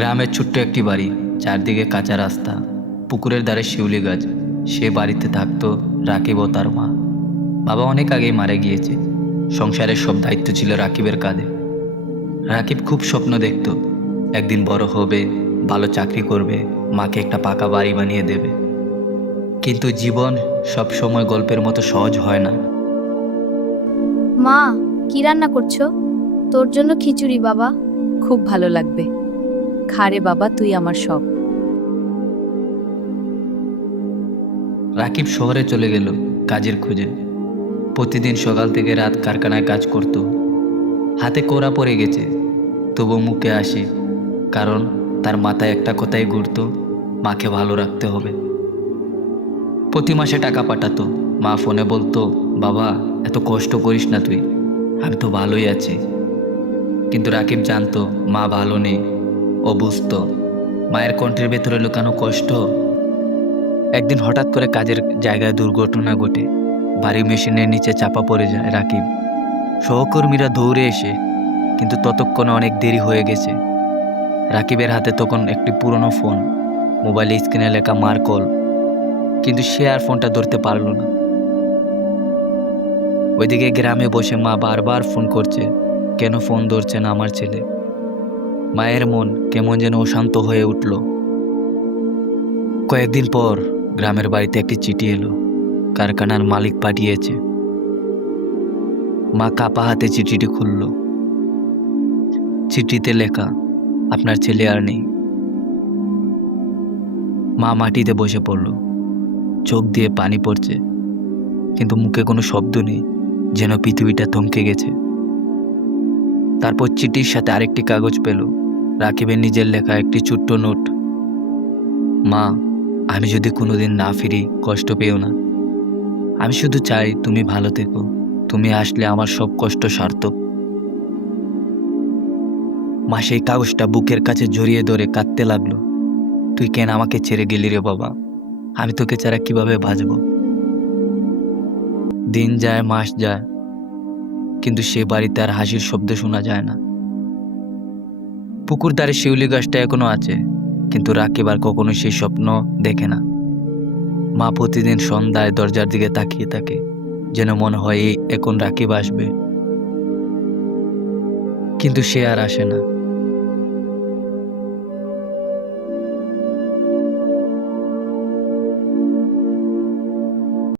গ্রামের ছোট্ট একটি বাড়ি, চারদিকে কাঁচা রাস্তা, পুকুরের ধারে শিউলি গাছ। সে বাড়িতে থাকতো রাকিব ও তার মা। বাবা অনেক আগেই মারা গিয়েছে। সংসারের সব দায়িত্ব ছিল রাকিবের কাঁধে। রাকিব খুব স্বপ্ন দেখত, একদিন বড় হবে, ভালো চাকরি করবে, মাকে একটা পাকা বাড়ি বানিয়ে দেবে। কিন্তু জীবন সব সময় গল্পের মতো সহজ হয় না। মা, কি রান্না করছো? তোর জন্য খিচুড়ি বাবা। খুব ভালো লাগবে। খারে বাবা, তুই আমার সব। রাকিব শহরে চলে গেল কাজের খোঁজে। প্রতিদিন সকাল থেকে রাত কারখানায় কাজ করত। হাতে কোড়া পড়ে গেছে, তবু মুখে আসে, কারণ তার মাথায় একটা কথাই ঘুরতো, মাকে ভালো রাখতে হবে। প্রতি মাসে টাকা পাঠাতো। মা ফোনে বলতো, বাবা এত কষ্ট করিস না তুই, আমি তো ভালোই আছি। কিন্তু রাকিব জানতো মা ভালো নেই। ও বুঝতো মায়ের কণ্ঠের ভেতরে লুকানো কষ্ট। একদিন হঠাৎ করে কাজের জায়গায় দুর্ঘটনা ঘটে। ভারী মেশিনের নিচে চাপা পড়ে যায় রাকিব। সহকর্মীরা দৌড়ে এসে, কিন্তু ততক্ষণে অনেক দেরি হয়ে গেছে। রাকিবের হাতে তখন একটি পুরনো ফোন, মোবাইলে স্ক্রিনে লেখা মার কল, কিন্তু সে আর ফোনটা ধরতে পারল না। ওইদিকে গ্রামে বসে মা বারবার ফোন করছে, কেন ফোন ধরছে না আমার ছেলে। মায়ের মন কেমন যেন অশান্ত হয়ে উঠল। কয়েকদিন পর গ্রামের বাড়িতে একটি চিঠি এলো, কারখানার মালিক পাঠিয়েছে। মা কাপা হাতে চিঠিটি খুলল। চিঠিতে লেখা, আপনার ছেলে আর নেই। মা মাটিতে বসে পড়ল, চোখ দিয়ে পানি পড়ছে, কিন্তু মুখে কোনো শব্দ নেই, যেন পৃথিবীটা থমকে গেছে। তারপর চিঠির সাথে আরেকটি কাগজ পেল, রাকিবের নিজের লেখা একটি ছোট্ট নোট। মা, আমি যদি কোনোদিন না ফিরি, কষ্ট পেও না। আমি শুধু চাই তুমি ভালো থেকো। তুমি আসলে আমার সব কষ্ট সার্থক। মা সেই কাগজটা বুকের কাছে জড়িয়ে ধরে কাঁদতে লাগলো। তুই কেন আমাকে ছেড়ে গেলি রে বাবা? আমি তোকে ছাড়া কিভাবে বাঁচব? দিন যায়, মাস যায়, কিন্তু সে বাড়িতে আর হাসির শব্দ শোনা যায় না। পুকুর ধারে শিউলি গাছটা এখনো আছে, কিন্তু রাকিব আর কখনো সেই স্বপ্ন দেখে না। মা প্রতিদিন সন্ধ্যায় দরজার দিকে তাকিয়ে থাকে, যেন মনে হয় এই এখন রাকিব আসবে, কিন্তু সে আর আসে না।